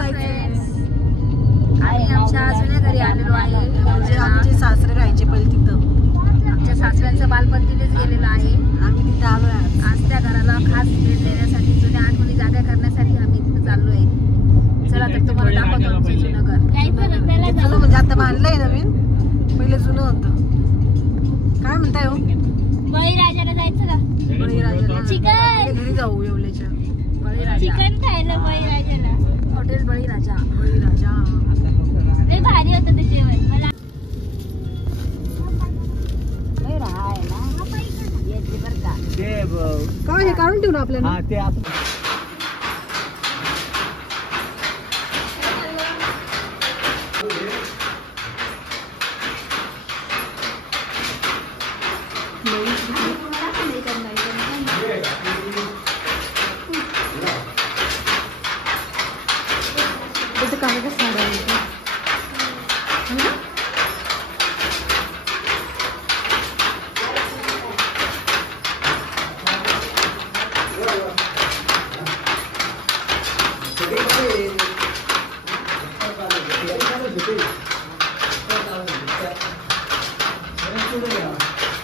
आम्ही आमच्या जुन्या घरी आलेलो आहे. म्हणजे आमचे सासरे राहायचे पहिले तिथं. आमच्या सासऱ्यांचं बालपण तिथेच गेलेलं आहे. आम्ही तिथे आलो आहे. आज त्या घराला खास भेट देण्यासाठी, जुन्या आठवणी जागा करण्यासाठी आम्ही तिथे चाललो आहे. चला तर तुम्हाला दाखवतो आमचं जुनं घर. जुनं म्हणजे आता बांधलंय नवीन, पहिले जुनं होतं. काय म्हणताय हो? बळीराजाला जायचं का? बळीराजाला चिकन घरी जाऊ येवल्याच्या. बळीराजा चिकन खायला बळीराजाला. हॉटेल बळीराजा. बळीराजा लय भारी होतं ते जेवण. मला काय हे काढून ठेवू ना आपल्याला. काय का साड्या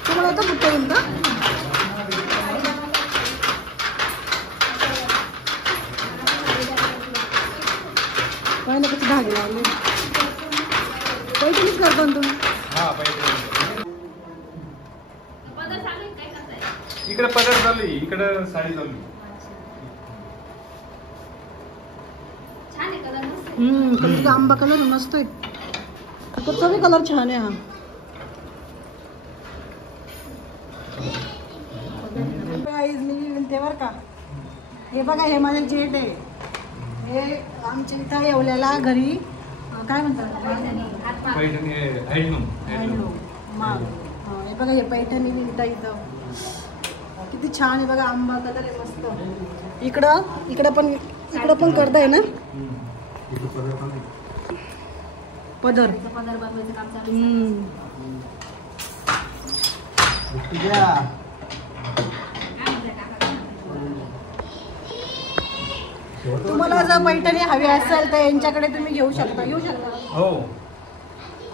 तुम्हाला आता कुठे येईल का? काय ना कसे धागे लावले. पैठणीच करतो ना तुम्ही? इकडे पदर चालू, इकडे साडी चालू. कलर आंबा कलर मस्त आहे. सगळे कलर छान आहे. हा ते बरं का, हे बघा, हे माझे जेट आहे. हे आमच्या इथं येवल्याला घरी काय म्हणतात, हे बघा, हे पैठणी मिळतं इथं. किती छान आहे बघा, आंबा कलर आहे मस्त. इकडं पण करता आहे ना पदर. बनवायचं काम चालू. तुम्हाला जर पैठणी हवी असेल तर यांच्याकडे तुम्ही घेऊ शकता. हो.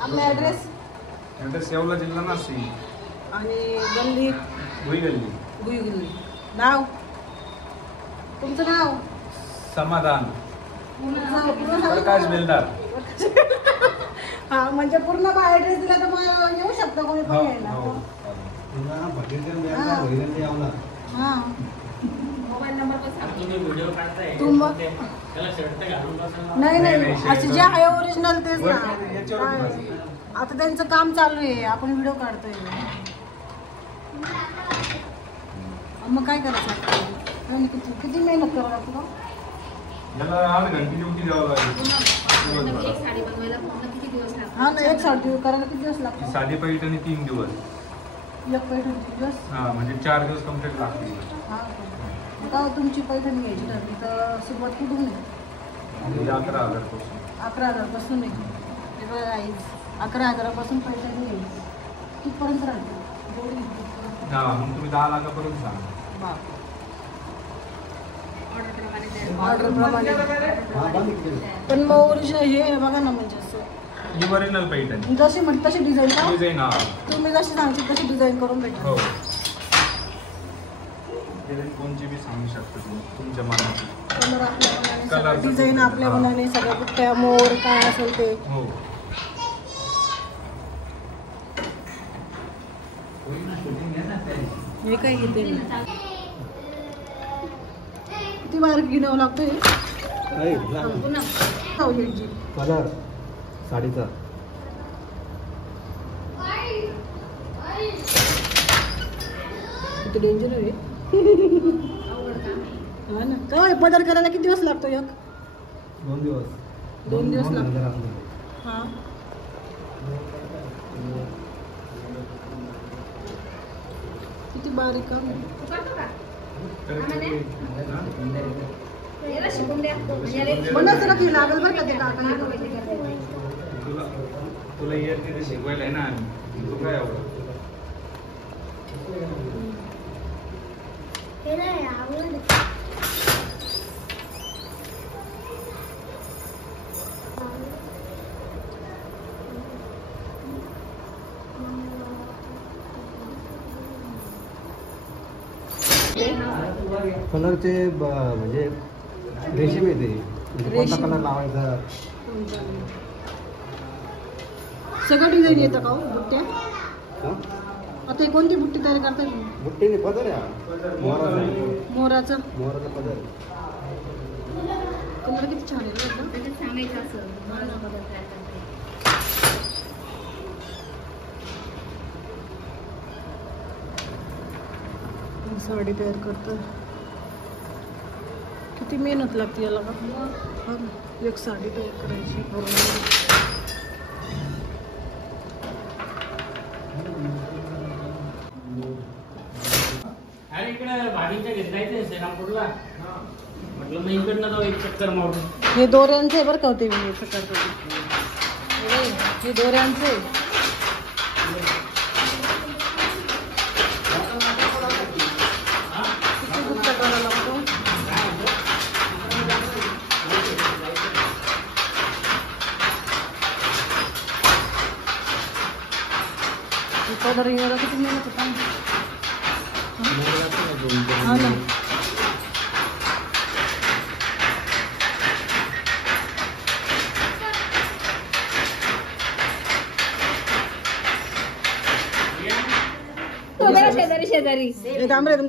आपला ॲड्रेस येवला जिल्हा नाशिक आणि गल्ली भुईगल्ली. नाव तुमचं नाव? समाधान पूर्ण प्रकाश बेलदार. हा, म्हणजे पूर्ण ॲड्रेस दिला तर मग येऊ शकता कोणी पण यायला. हा, मोबाईल नंबर पण नाही असे जे आहे ओरिजिनल तेच ना. आता त्यांचं काम चालू आहे, आपण व्हिडिओ काढतोय. मग काय करायचं? किती मेहनत करावं लागतं? याला 8 घंटे ड्युटी द्यावं लागेल. एक साडी बनवायला पूर्ण किती दिवस लागतात? हा ना, एक साडी करायला किती दिवस लागतात? साधी पैठणी 3 दिवस. एक पैठणी 3 दिवस? हा, म्हणजे 4 दिवस कंप्लीट लागतील. हा, आता तुमची पैठणी घ्यायची ठरली तर सुरुवात कुठून आहे? 11,000 पासून. 11,000 आहे. 11,000 पैठणी घ्यायची. कितपर्यंत राहते? हा, मग तुम्ही 10 लाखापर्यंत सांगा. ऑर्डर प्रमाणे. पण मग ओरिजिनल हे बघा ना, म्हणजे असं ओरिजिनल पैठणी जशी म्हणते तशी डिझाईन का? डिझाईन. हा, तुम्ही जशी सांगशील तशी डिझाईन करून भेटेल. हो. कोणची बी सांगू शकता तुम्ही तुमच्या मनाची. कलर आपल्या मनाने, कलर डिझाईन आपल्या मनाने, सगळ्या बुट्ट्या, मोर काय असेल ते. हो. हे काय घेते? किती बारीक गिनावं लागतं हे? कलर साडीचा किती डेंजर आहे. हा ना. काय पदर करायला किती दिवस लागतो? 2 दिवस. 2 दिवस लागतो. हा, किती बारीक काम. म्हणूनच तुला की लागल बरं का ते काका. तुला येते शिकवायला आहे ना, तू काय आवडत? कलरचे म्हणजे रेशीम येते म्हणजे कोणता रेशीम. कलर लावायचा. सगळं डिझाईन येतं का हो बुट्ट्या? हं? आता ही कोणती बुट्टी तयार करता तुम्ही? बुट्टीने पदर आहे मोराचा मोराचा पदर. कलर किती छान आहे ना. त्याच्यात सांगायचं असं मला बदल तयार करता येईल. साडी तयार करतो. किती मेहनत लागते याला का? हा ना. एक साडी तयार करायची पूर्ण. अरे इकडे भाभींच्या घरी जायचंय श्रीरामपूरला. म्हटलं मग इकडनं जाऊ एक चक्कर मारून. हे दोऱ्यांचं आहे बरं का होते मी असं करतो. हे दोऱ्यांचं आहे. किती बुट्टा करायला लागतो. पदर यायला किती मेहनत होता. हा ना. शेजारी शेजारी हे थांब रे तुमचं